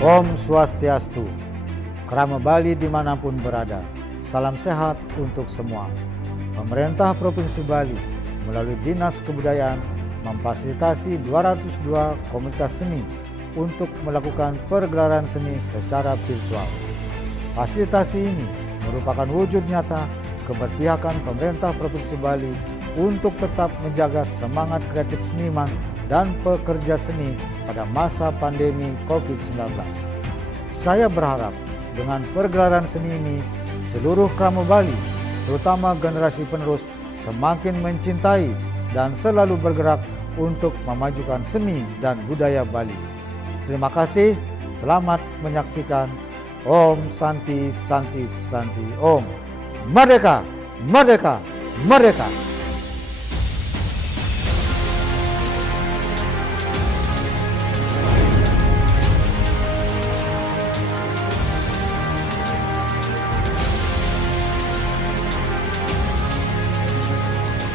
Om Swastiastu. Krama Bali dimanapun berada, salam sehat untuk semua. Pemerintah Provinsi Bali melalui Dinas Kebudayaan memfasilitasi 202 komunitas seni untuk melakukan pergelaran seni secara virtual. Fasilitasi ini merupakan wujud nyata keberpihakan pemerintah Provinsi Bali untuk tetap menjaga semangat kreatif seniman dan pekerja seni pada masa pandemi COVID-19. Saya berharap dengan pergelaran seni ini, seluruh krama Bali, terutama generasi penerus, semakin mencintai dan selalu bergerak untuk memajukan seni dan budaya Bali. Terima kasih, selamat menyaksikan. Om Santi Santi Santi Om. Merdeka, merdeka, merdeka.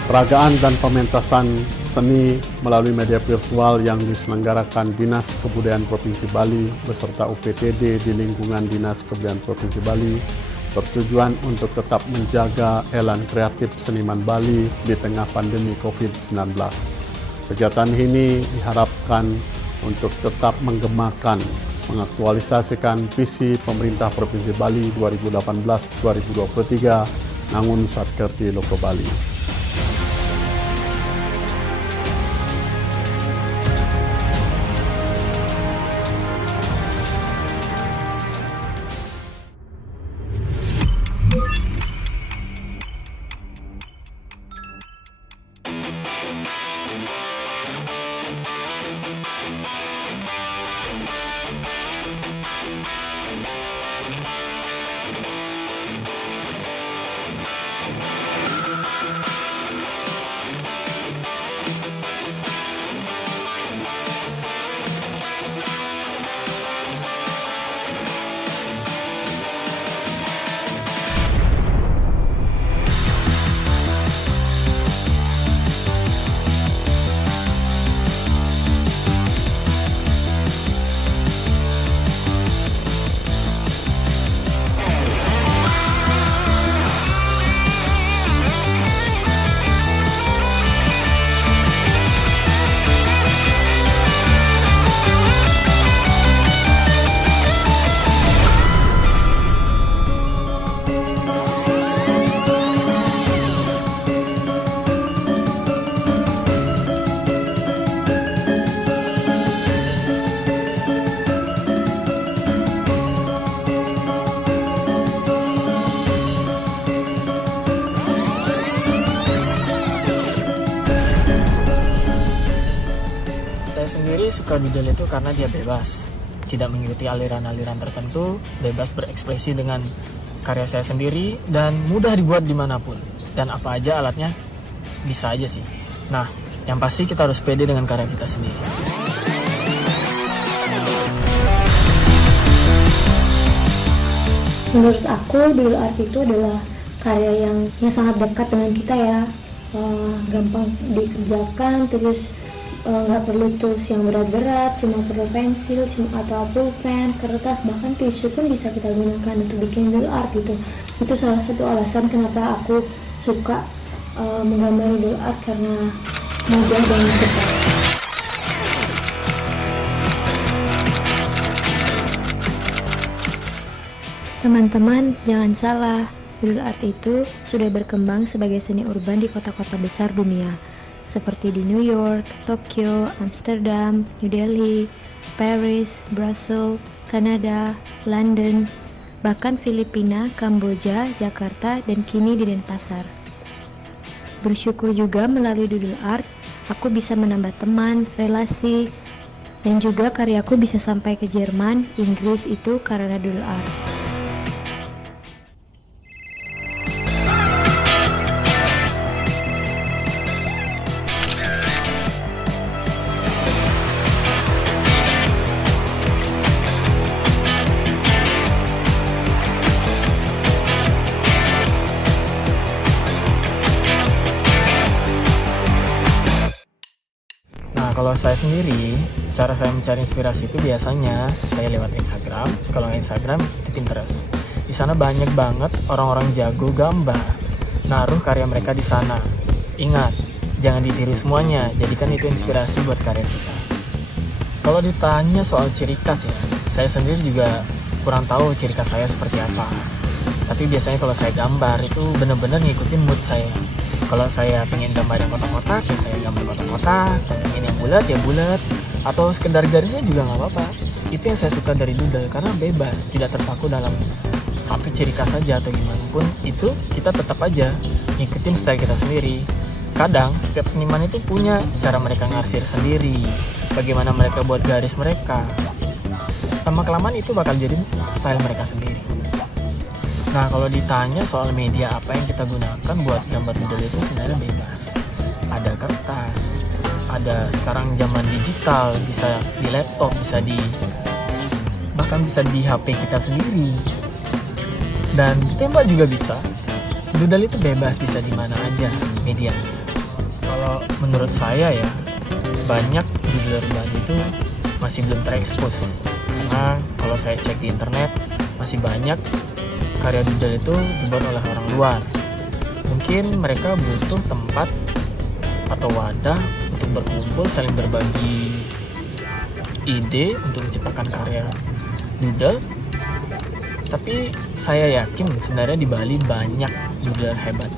Peragaan dan pementasan seni melalui media virtual yang diselenggarakan Dinas Kebudayaan Provinsi Bali beserta UPTD di lingkungan Dinas Kebudayaan Provinsi Bali bertujuan untuk tetap menjaga elan kreatif seniman Bali di tengah pandemi COVID-19. Kegiatan ini diharapkan untuk tetap menggemakan, mengaktualisasikan visi pemerintah Provinsi Bali 2018-2023 Nangun Satkerti Loko Bali. Saya sendiri suka doodle itu karena dia bebas, tidak mengikuti aliran-aliran tertentu, bebas berekspresi dengan karya saya sendiri, dan mudah dibuat dimanapun. Dan apa aja alatnya, bisa aja sih. Nah, yang pasti kita harus pede dengan karya kita sendiri. Menurut aku, doodle art itu adalah karya yang sangat dekat dengan kita ya. Gampang dikerjakan, terus nggak perlu tools yang berat-berat, cuma perlu pensil, atau pulpen, kertas, bahkan tisu pun bisa kita gunakan untuk bikin doodle art gitu. Itu salah satu alasan kenapa aku suka menggambar doodle art, karena mudah dan cepat. Teman-teman, jangan salah, doodle art itu sudah berkembang sebagai seni urban di kota-kota besar dunia, seperti di New York, Tokyo, Amsterdam, New Delhi, Paris, Brussels, Kanada, London, bahkan Filipina, Kamboja, Jakarta, dan kini di Denpasar. Bersyukur juga melalui doodle art, aku bisa menambah teman, relasi, dan juga karyaku bisa sampai ke Jerman, Inggris itu karena doodle art. Kalau saya sendiri, cara saya mencari inspirasi itu biasanya saya lewat Instagram. Kalau Instagram itu Pinterest. Di sana banyak banget orang-orang jago gambar. Naruh karya mereka di sana. Ingat, jangan ditiru semuanya. Jadikan itu inspirasi buat karya kita. Kalau ditanya soal ciri khas ya, saya sendiri juga kurang tahu ciri khas saya seperti apa. Tapi biasanya kalau saya gambar itu benar-benar ngikutin mood saya. Kalau saya pengen gambar yang kotak-kotak, ya saya gambar kotak-kotak. Kalau pengen yang bulat, ya bulat. Atau sekedar garisnya juga nggak apa-apa. Itu yang saya suka dari doodle, karena bebas, tidak terpaku dalam satu ciri khas saja atau gimana pun. Itu kita tetap aja ngikutin style kita sendiri. Kadang setiap seniman itu punya cara mereka ngarsir sendiri, bagaimana mereka buat garis mereka. Lama-kelamaan itu bakal jadi style mereka sendiri. Nah, kalau ditanya soal media apa yang kita gunakan buat gambar doodle itu sebenarnya bebas. Ada kertas, ada sekarang zaman digital, bisa di laptop, bahkan bisa di HP kita sendiri. Dan ditembak juga bisa. Doodle itu bebas, bisa di mana aja medianya. Kalau menurut saya ya, banyak doodler Bali itu masih belum terekspos. Karena kalau saya cek di internet, masih banyak karya doodle itu dibuat oleh orang luar. Mungkin mereka butuh tempat atau wadah untuk berkumpul, saling berbagi ide untuk menciptakan karya doodle. Tapi saya yakin sebenarnya di Bali banyak doodler hebat.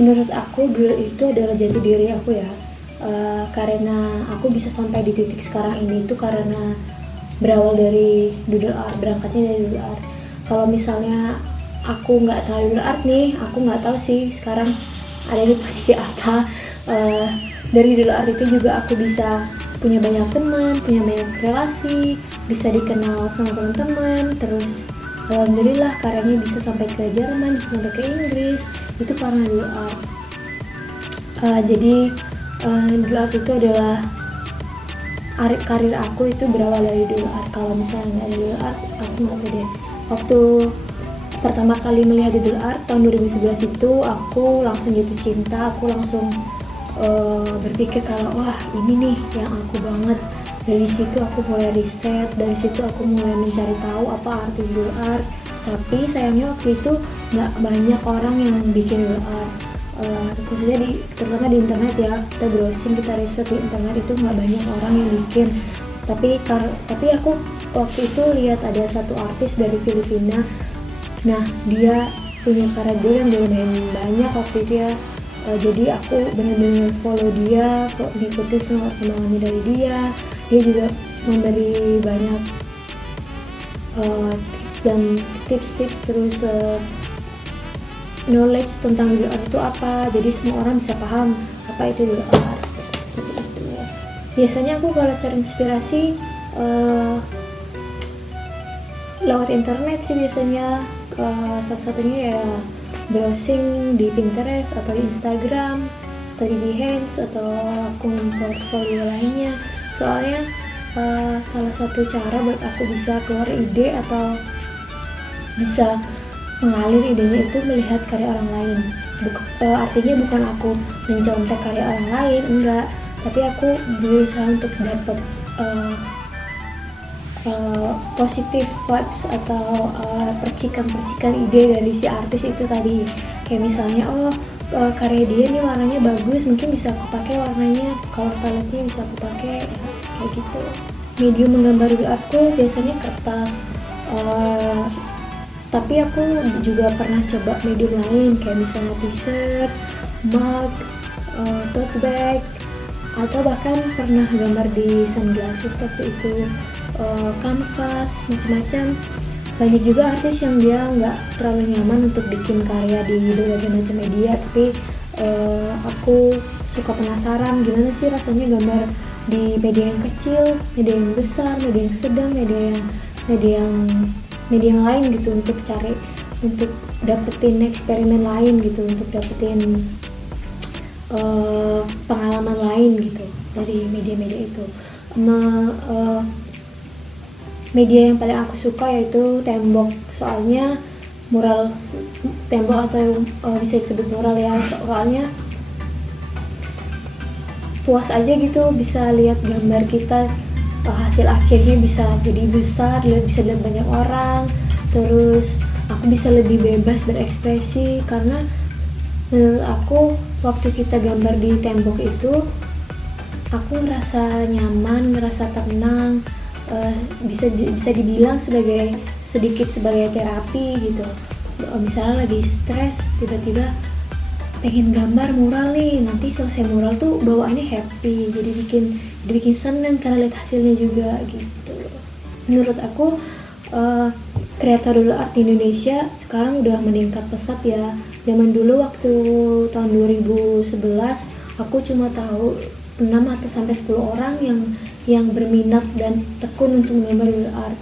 Menurut aku doodle itu adalah jati diri aku ya. Karena aku bisa sampai di titik sekarang ini itu karena berawal dari doodle art, berangkatnya dari doodle art. Kalau misalnya aku nggak tahu doodle art nih, aku nggak tahu sih sekarang ada di posisi apa. Dari doodle art itu juga aku bisa punya banyak teman, punya banyak relasi, bisa dikenal sama teman-teman, terus alhamdulillah karyanya bisa sampai ke Jerman, bisa sampai ke Inggris. Itu karena doodle art. Jadi doodle art itu adalah karir aku itu berawal dari doodle art. Kalau misalnya nggak ada doodle art, aku nggak tahu deh. Waktu pertama kali melihat doodle art tahun 2011 itu, aku langsung jatuh cinta. Aku langsung berpikir kalau wah ini nih yang aku banget. Dari situ aku mulai riset, dari situ aku mulai mencari tahu apa arti doodle art. Tapi sayangnya waktu itu nggak banyak orang yang bikin doodle art, khususnya terutama di internet ya. Kita browsing, kita riset di internet itu nggak banyak orang yang bikin. Tapi aku waktu itu lihat ada satu artis dari Filipina. Nah, dia punya karya doodle yang lumayan banyak waktu itu ya. Jadi aku benar-benar follow dia, ngikutin semua perkembangannya dari dia. Dia juga memberi banyak tips terus knowledge tentang doodle art itu apa, jadi semua orang bisa paham apa itu doodle art, seperti itu ya. Biasanya aku kalau cari inspirasi lewat internet sih biasanya. Salah satunya ya browsing di Pinterest atau di Instagram atau di Behance atau akun portfolio lainnya. Soalnya salah satu cara buat aku bisa keluar ide atau bisa mengalir idenya itu melihat karya orang lain. Artinya bukan aku mencontek karya orang lain, enggak, tapi aku berusaha untuk dapat positive vibes atau percikan-percikan ide dari si artis itu tadi. Kayak misalnya karya dia nih warnanya bagus, mungkin bisa aku pakai warnanya, color palette-nya bisa aku pakai, ya, kayak gitu. Medium menggambar doodle artku biasanya kertas, Tapi aku juga pernah coba medium lain kayak misalnya t-shirt, mug, tote bag, atau bahkan pernah gambar di sunglasses waktu itu, kanvas, macam-macam. Banyak juga artis yang dia nggak terlalu nyaman untuk bikin karya di berbagai macam media, tapi aku suka penasaran gimana sih rasanya gambar di media yang kecil, media yang besar, media yang sedang, media yang lain gitu, untuk dapetin eksperimen lain gitu, untuk dapetin pengalaman lain gitu dari media-media itu. Media yang paling aku suka yaitu tembok, soalnya mural tembok atau bisa disebut mural ya, soalnya puas aja gitu bisa lihat gambar kita, hasil akhirnya bisa jadi besar, bisa dilihat banyak orang, terus aku bisa lebih bebas berekspresi, karena menurut aku waktu kita gambar di tembok itu aku ngerasa nyaman, ngerasa tenang, bisa dibilang sedikit sebagai terapi gitu. Misalnya lagi stres, tiba-tiba pengen gambar mural nih, nanti selesai mural tuh bawaannya happy, jadi bikin seneng karena lihat hasilnya juga gitu. Menurut aku kreator doodle art di Indonesia sekarang udah meningkat pesat ya. Zaman dulu waktu tahun 2011 aku cuma tahu 6 atau sampai 10 orang yang berminat dan tekun untuk menggambar doodle art.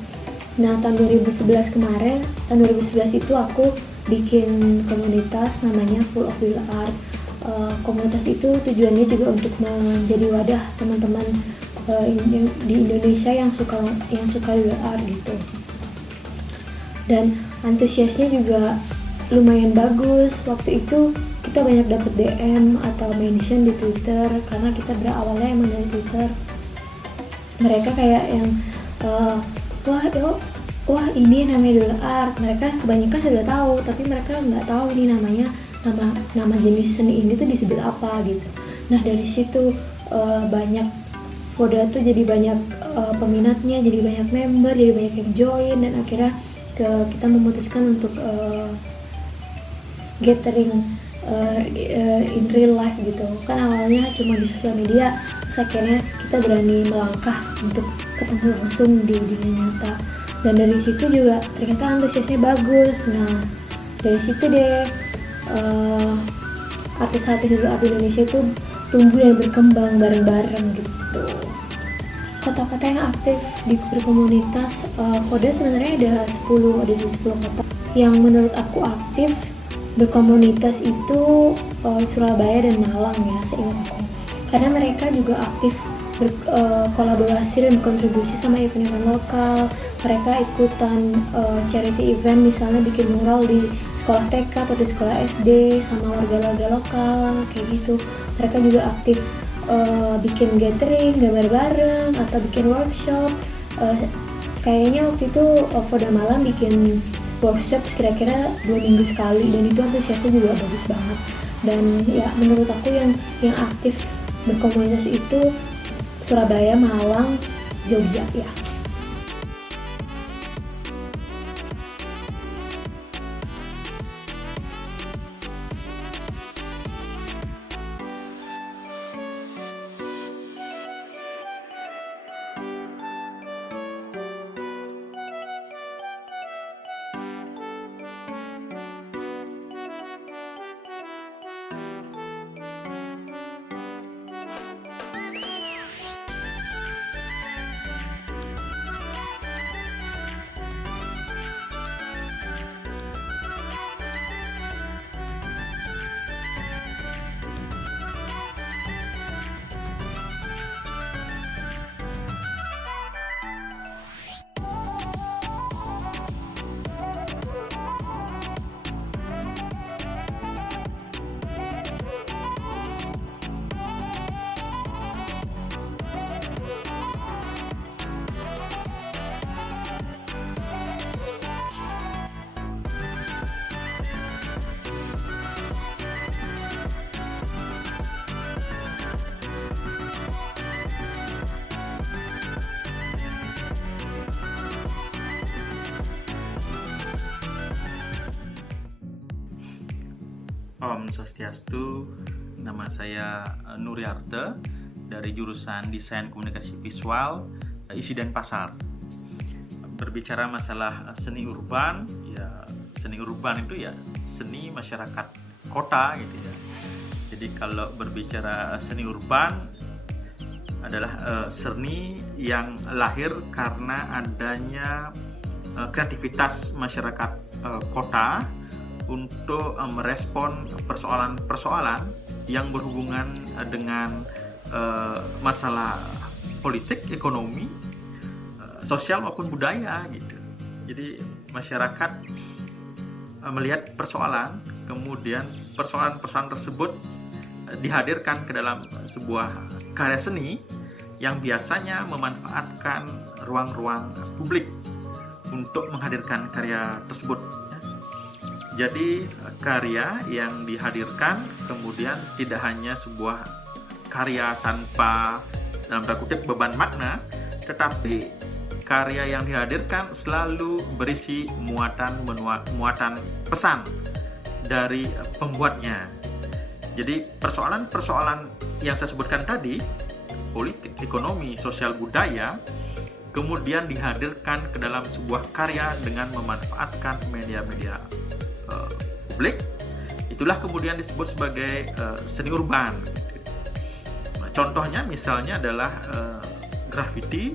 Nah, tahun 2011 itu aku bikin komunitas namanya Full of Doodle Art. Komunitas itu tujuannya juga untuk menjadi wadah teman-teman di Indonesia yang suka doodle art gitu. Dan antusiasnya juga lumayan bagus. Waktu itu kita banyak dapet DM atau mention di Twitter, karena kita berawalnya emang dari Twitter. Mereka kayak yang wah ini namanya doodle art. Mereka kebanyakan sudah tahu, tapi mereka nggak tahu ini nama jenis seni ini tuh disebut apa gitu. Nah, dari situ banyak Voda tuh jadi banyak peminatnya, jadi banyak member, jadi banyak yang join, dan akhirnya kita memutuskan untuk gathering in real life gitu. Kan awalnya cuma di sosial media, terus akhirnya kita berani melangkah untuk ketemu langsung di dunia nyata. Dan dari situ juga ternyata antusiasnya bagus. Nah, dari situ deh artis-artis doodle art di Indonesia itu tumbuh dan berkembang bareng-bareng gitu. Kota-kota yang aktif di berkomunitas, Voda sebenarnya ada di 10 kota. Yang menurut aku aktif berkomunitas itu Surabaya dan Malang ya, seingat aku. Karena mereka juga aktif berkolaborasi dan berkontribusi sama event-event lokal. Mereka ikutan charity event, misalnya bikin mural di sekolah TK atau di sekolah SD sama warga-warga lokal kayak gitu. Mereka juga aktif bikin gathering, gambar bareng, atau bikin workshop. Kayaknya waktu itu Voda Malang bikin workshop kira-kira 2 minggu sekali, dan itu antusiasnya juga bagus banget. Dan ya menurut aku yang aktif berkomunitas itu Surabaya, Malang, Jogja ya. Swastiastu. Nama saya Nuriarte dari jurusan Desain Komunikasi Visual ISI Denpasar. Berbicara masalah seni urban, ya seni urban itu ya seni masyarakat kota gitu ya. Jadi kalau berbicara seni urban adalah seni yang lahir karena adanya kreativitas masyarakat kota untuk merespon persoalan-persoalan yang berhubungan dengan masalah politik, ekonomi, sosial maupun budaya gitu. Jadi masyarakat melihat persoalan, kemudian persoalan-persoalan tersebut dihadirkan ke dalam sebuah karya seni yang biasanya memanfaatkan ruang-ruang publik untuk menghadirkan karya tersebut. Jadi karya yang dihadirkan kemudian tidak hanya sebuah karya tanpa dalam tanda kutip beban makna, tetapi karya yang dihadirkan selalu berisi muatan pesan dari pembuatnya. Jadi persoalan-persoalan yang saya sebutkan tadi, politik, ekonomi, sosial, budaya, kemudian dihadirkan ke dalam sebuah karya dengan memanfaatkan media-media publik. Itulah kemudian disebut sebagai seni urban. Nah, contohnya misalnya adalah graffiti,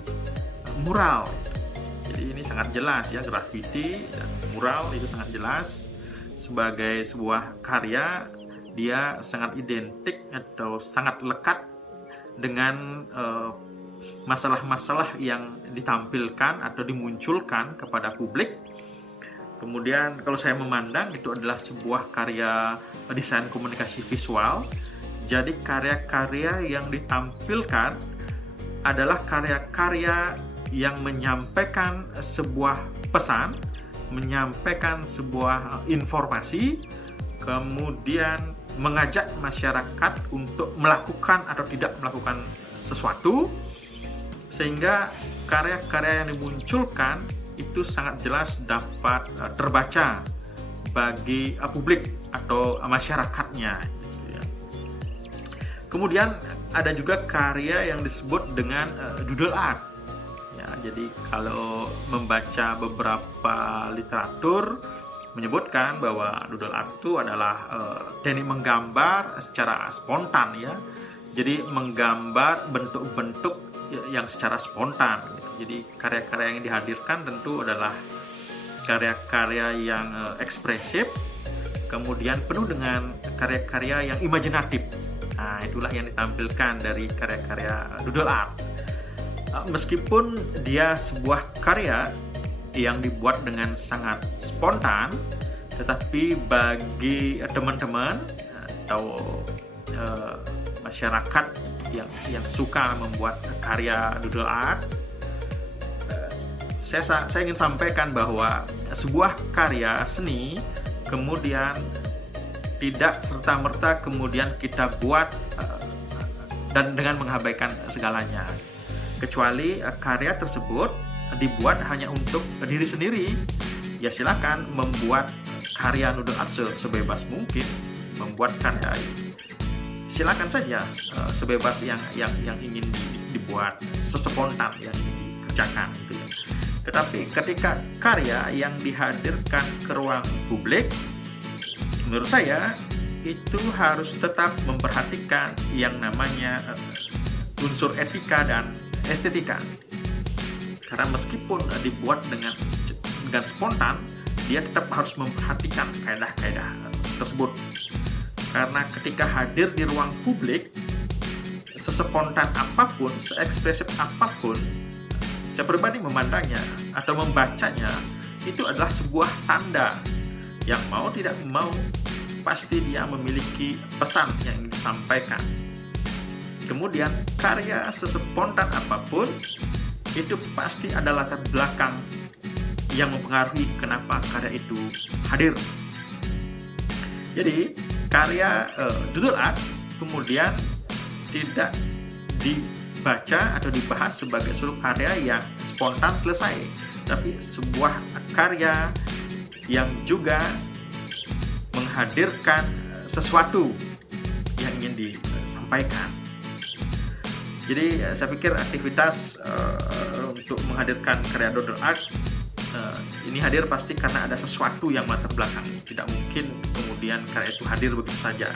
mural. Jadi ini sangat jelas ya, graffiti dan mural itu sangat jelas sebagai sebuah karya. Dia sangat identik atau sangat lekat dengan masalah-masalah yang ditampilkan atau dimunculkan kepada publik. Kemudian kalau saya memandang itu adalah sebuah karya desain komunikasi visual. Jadi karya-karya yang ditampilkan adalah karya-karya yang menyampaikan sebuah pesan, menyampaikan sebuah informasi, kemudian mengajak masyarakat untuk melakukan atau tidak melakukan sesuatu, sehingga karya-karya yang dimunculkan itu sangat jelas dapat terbaca bagi publik atau masyarakatnya gitu ya. Kemudian ada juga karya yang disebut dengan doodle art ya. Jadi kalau membaca beberapa literatur menyebutkan bahwa doodle art itu adalah teknik menggambar secara spontan ya. Jadi menggambar bentuk-bentuk yang secara spontan. Jadi karya-karya yang dihadirkan tentu adalah karya-karya yang ekspresif, kemudian penuh dengan karya-karya yang imajinatif. Nah, itulah yang ditampilkan dari karya-karya doodle art. Meskipun dia sebuah karya yang dibuat dengan sangat spontan, tetapi bagi teman-teman atau masyarakat yang suka membuat karya doodle art, saya ingin sampaikan bahwa sebuah karya seni kemudian tidak serta-merta kemudian kita buat dan dengan mengabaikan segalanya, kecuali karya tersebut dibuat hanya untuk diri sendiri. Ya silakan membuat karya doodle art sebebas mungkin, membuat karya silakan saja sebebas yang ingin dibuat, sespontan yang ingin dikerjakan gitu ya. Tetapi ketika karya yang dihadirkan ke ruang publik, menurut saya itu harus tetap memperhatikan yang namanya unsur etika dan estetika. Karena meskipun dibuat dengan spontan, dia tetap harus memperhatikan kaedah-kaedah tersebut. Karena ketika hadir di ruang publik, sespontan apapun, seekspresif apapun, saya pribadi memandangnya atau membacanya itu adalah sebuah tanda yang mau tidak mau pasti dia memiliki pesan yang disampaikan. Kemudian karya sespontan apapun itu pasti ada latar belakang yang mempengaruhi kenapa karya itu hadir. Jadi karya doodle art kemudian tidak dibaca atau dibahas sebagai suatu karya yang spontan selesai, tapi sebuah karya yang juga menghadirkan sesuatu yang ingin disampaikan. Jadi saya pikir aktivitas untuk menghadirkan karya doodle art ini hadir pasti karena ada sesuatu yang melatar belakangi. Tidak mungkin kemudian karya itu hadir begitu saja,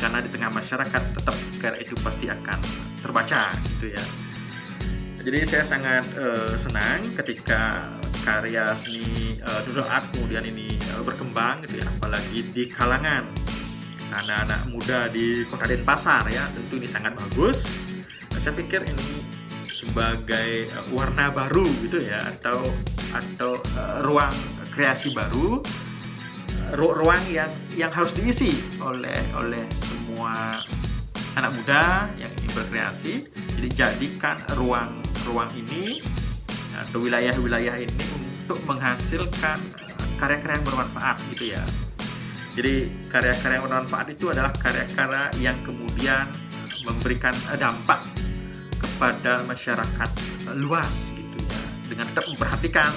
karena di tengah masyarakat tetap karya itu pasti akan terbaca gitu ya. Jadi saya sangat senang ketika karya seni doodle art kemudian ini berkembang gitu ya, apalagi di kalangan anak-anak muda di Kota Denpasar ya. Tentu ini sangat bagus. Saya pikir ini sebagai warna baru gitu ya, atau ruang kreasi baru, ruang yang harus diisi oleh semua anak muda yang ingin berkreasi. Jadi jadikan ruang ini atau wilayah-wilayah ini untuk menghasilkan karya-karya yang bermanfaat gitu ya. Jadi karya-karya yang bermanfaat itu adalah karya-karya yang kemudian memberikan dampak kepada masyarakat luas gitu ya, dengan tetap memperhatikan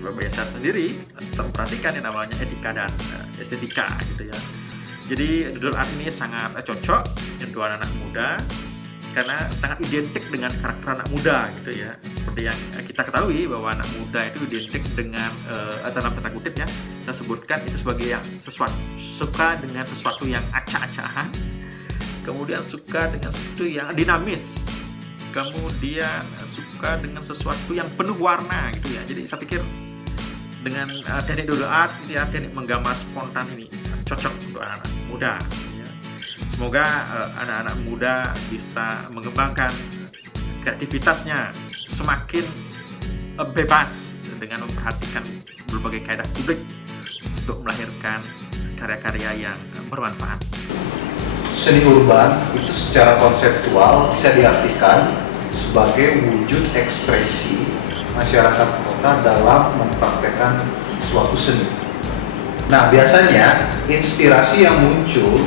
bahasa sendiri, tetap memperhatikan yang namanya etika dan estetika gitu ya. Jadi doodle art ini sangat cocok untuk anak muda karena sangat identik dengan karakter anak muda gitu ya. Seperti yang kita ketahui bahwa anak muda itu identik dengan dalam tanda kutip ya, kita sebutkan itu sebagai yang suka dengan sesuatu yang acak-acakan, kemudian suka dengan sesuatu yang dinamis, kemudian suka dengan sesuatu yang penuh warna gitu ya. Jadi saya pikir dengan teknik doodle art gitu ya, teknik menggambar spontan ini cocok untuk anak-anak muda ya. Semoga anak-anak muda bisa mengembangkan kreativitasnya semakin bebas dengan memperhatikan berbagai kaidah publik untuk melahirkan karya-karya yang bermanfaat. Seni urban itu secara konseptual bisa diartikan sebagai wujud ekspresi masyarakat kota dalam mempraktekkan suatu seni. Nah, biasanya inspirasi yang muncul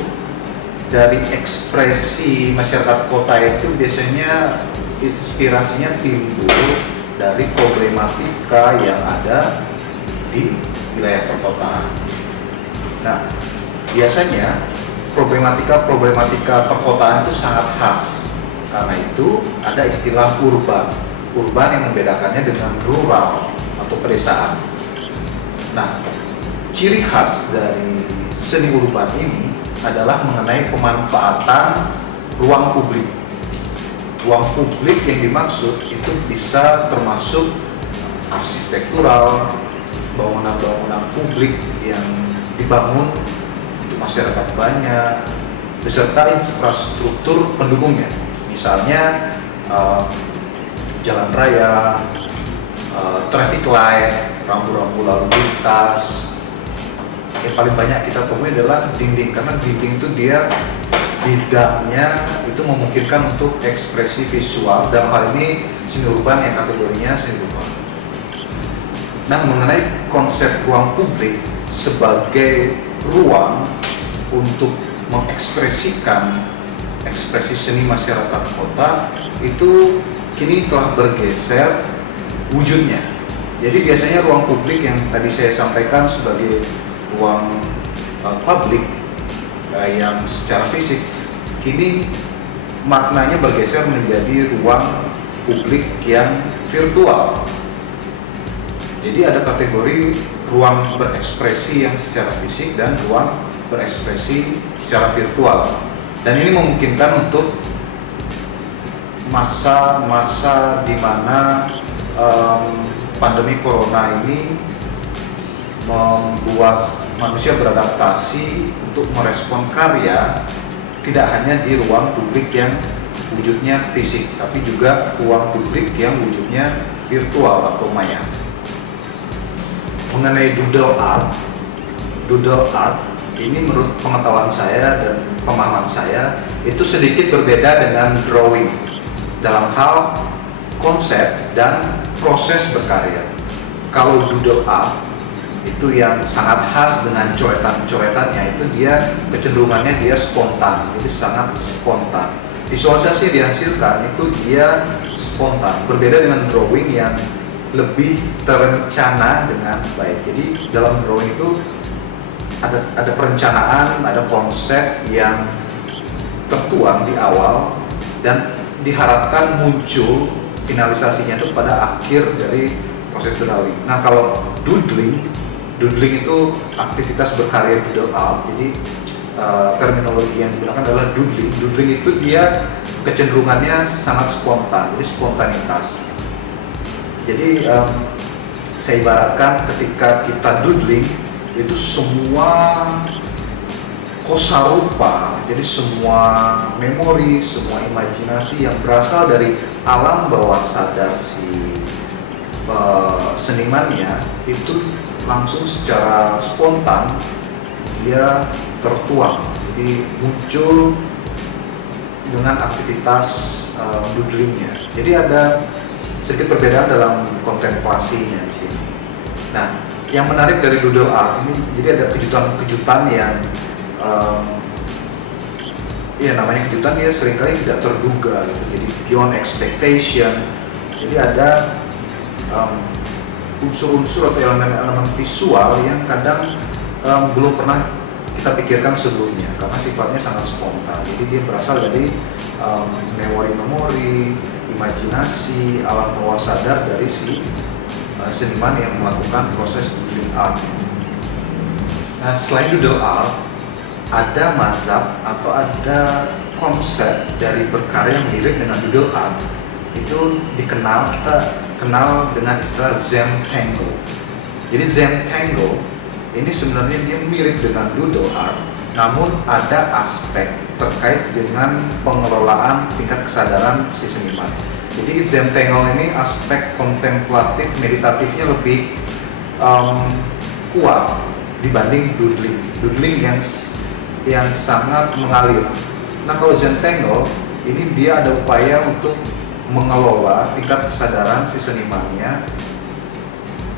dari ekspresi masyarakat kota itu biasanya inspirasinya timbul dari problematika yang ada di wilayah perkotaan. Nah, biasanya problematika perkotaan itu sangat khas. Karena itu ada istilah urban yang membedakannya dengan rural atau pedesaan. Nah, ciri khas dari seni urban ini adalah mengenai pemanfaatan ruang publik. Ruang publik yang dimaksud itu bisa termasuk arsitektural, bangunan-bangunan publik yang dibangun masyarakat banyak, beserta infrastruktur pendukungnya, misalnya jalan raya, traffic light, rambu-rambu lalu lintas. Yang paling banyak kita temui adalah dinding, karena dinding itu dia bidangnya itu memungkinkan untuk ekspresi visual. Dalam hal ini seni urban yang kategorinya seni urban. Nah, mengenai konsep ruang publik sebagai ruang untuk mengekspresikan ekspresi seni masyarakat kota itu kini telah bergeser wujudnya. Jadi biasanya ruang publik yang tadi saya sampaikan sebagai ruang publik yang secara fisik, kini maknanya bergeser menjadi ruang publik yang virtual. Jadi ada kategori ruang berekspresi yang secara fisik dan ruang berekspresi secara virtual, dan ini memungkinkan untuk masa-masa di mana pandemi corona ini membuat manusia beradaptasi untuk merespon karya tidak hanya di ruang publik yang wujudnya fisik, tapi juga ruang publik yang wujudnya virtual atau maya. Mengenai doodle art ini menurut pengetahuan saya dan pemahaman saya itu sedikit berbeda dengan drawing dalam hal konsep dan proses berkarya. Kalau doodle art itu yang sangat khas dengan coretan-coretannya, itu dia kecenderungannya dia spontan, jadi sangat spontan. Visualisasi yang dihasilkan itu dia spontan, berbeda dengan drawing yang lebih terencana dengan baik. Jadi dalam drawing itu ada perencanaan, ada konsep yang tertuang di awal dan diharapkan muncul finalisasinya itu pada akhir dari proses drawing. Nah, kalau doodling itu aktivitas berkarya doodle art. Jadi terminologi yang digunakan adalah doodling. Doodling itu dia kecenderungannya sangat spontan, jadi spontanitas. Jadi saya ibaratkan ketika kita doodling itu semua kosa rupa, jadi semua memori, semua imajinasi yang berasal dari alam bawah sadar si senimannya itu langsung secara spontan dia tertuang, jadi muncul dengan aktivitas doodlingnya. Jadi ada sedikit perbedaan dalam kontemplasinya di sini. Nah, yang menarik dari doodle art ini, jadi ada kejutan-kejutan yang namanya kejutan dia seringkali tidak terduga gitu. Jadi beyond expectation. Jadi ada unsur-unsur atau elemen-elemen visual yang kadang belum pernah kita pikirkan sebelumnya karena sifatnya sangat spontan. Jadi dia berasal dari memori-memori, imajinasi, alam bawah sadar dari si seniman yang melakukan proses doodling art. Nah, selain doodle art, ada mazhab atau ada konsep dari berkarya yang mirip dengan doodle art. Itu kita kenal dengan istilah Zentangle. Jadi Zentangle ini sebenarnya dia mirip dengan doodle art, namun ada aspek terkait dengan pengelolaan tingkat kesadaran si seniman. Jadi Zentangle ini aspek kontemplatif meditatifnya lebih kuat dibanding doodling yang sangat mengalir. Nah, kalau Zentangle ini dia ada upaya untuk mengelola tingkat kesadaran si senimannya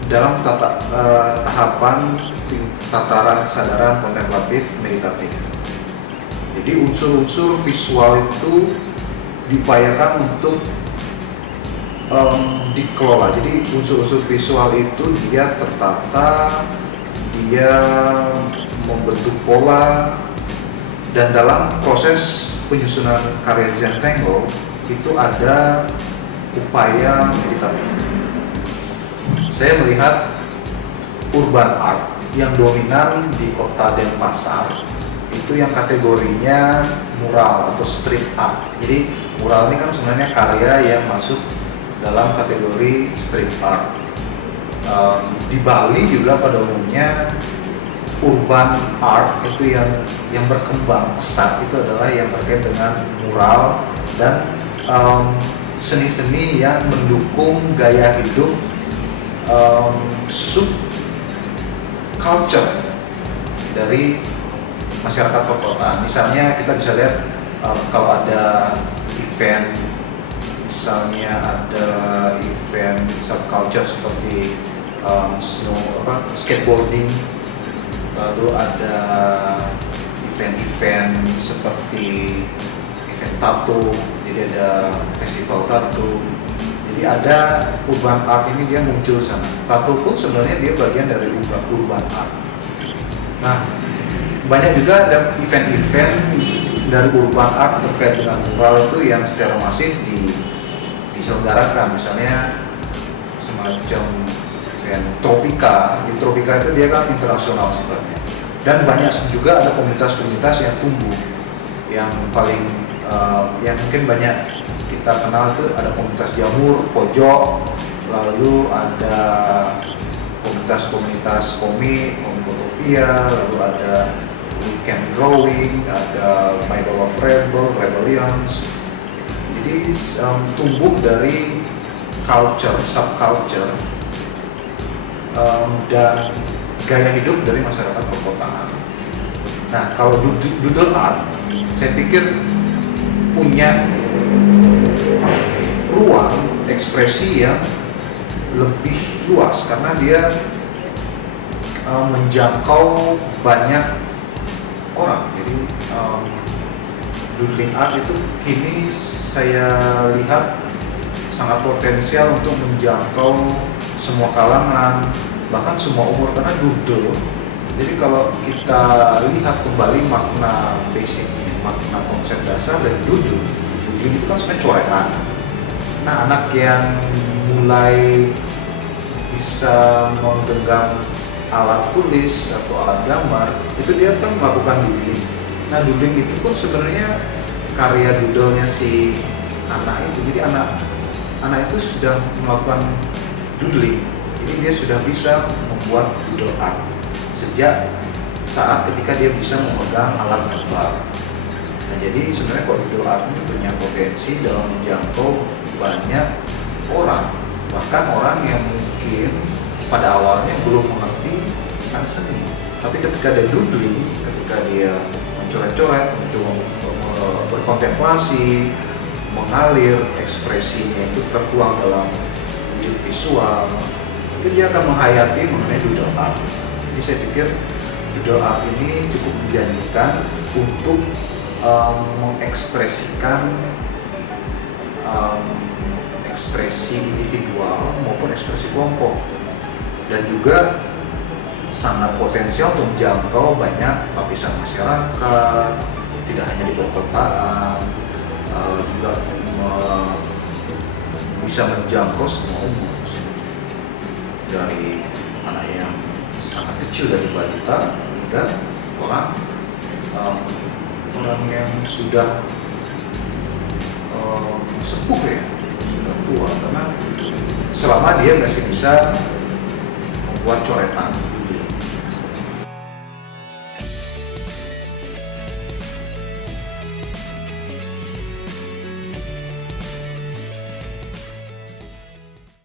dalam tahapan tataran kesadaran kontemplatif meditatif. Jadi unsur-unsur visual itu diupayakan untuk dikelola. Jadi unsur-unsur visual itu dia tertata, dia membentuk pola, dan dalam proses penyusunan karya Zentangle itu ada upaya meditatif. Saya melihat urban art yang dominan di kota Denpasar itu yang kategorinya mural atau street art. Jadi mural ini kan sebenarnya karya yang masuk dalam kategori street art. Di Bali juga pada umumnya urban art itu yang berkembang pesat itu adalah yang terkait dengan mural dan seni-seni yang mendukung gaya hidup subculture dari masyarakat perkotaan. Misalnya kita bisa lihat kalau ada event, misalnya ada event subculture seperti skateboarding, lalu ada event-event seperti event tattoo, jadi ada festival tattoo. Jadi ada urban art ini dia muncul sana. Tattoo pun sebenarnya dia bagian dari urban art. Nah, banyak juga ada event-event dari urban art terkait dengan mural itu yang secara masif diselenggarakan. Misalnya semacam event Tropika. Di Tropika itu dia kan internasional sifatnya. Dan banyak juga ada komunitas-komunitas yang tumbuh. Yang paling yang mungkin banyak kita kenal itu ada komunitas jamur, pojok, lalu ada komunitas komik, Komikotopia, lalu ada weekend drawing, ada Bible of Rebellions. Jadi tumbuh dari culture, subculture, dan gaya hidup dari masyarakat perkotaan. Nah, kalau doodle art, saya pikir punya ruang ekspresi yang lebih luas karena dia menjangkau banyak orang. Jadi doodling art itu kini saya lihat sangat potensial untuk menjangkau semua kalangan, bahkan semua umur, karena doodle Jadi kalau kita lihat kembali makna basic, makna konsep dasar dari doodling itu kan sebenarnya coretan. Nah, anak yang mulai bisa menggenggam alat tulis atau alat gambar, itu dia kan melakukan doodling. Nah, doodling itu pun sebenarnya karya doodle-nya si anak itu. Jadi anak itu sudah melakukan doodling. Jadi dia sudah bisa membuat doodle art sejak saat ketika dia bisa memegang alat gambar. Nah, jadi sebenarnya kok doodle art ini punya potensi dalam menjangkau banyak orang, bahkan orang yang mungkin pada awalnya belum mengerti tentang seni. Tapi ketika dia doodling, ketika dia mencoret-coret, mencoba berkontemplasi, mengalir, ekspresinya itu tertuang dalam wujud visual, itu dia akan menghayati mengenai doodle art. Jadi saya pikir doodle art ini cukup menjanjikan untuk mengekspresikan ekspresi individual maupun ekspresi kelompok, dan juga sangat potensial untuk menjangkau banyak lapisan masyarakat, tidak hanya di perkotaan, juga bisa menjangkau semua umur, dari anak yang sangat kecil dari balita hingga orang yang sudah sepuh ya, sudah tua, karena selama dia masih bisa membuat coretan.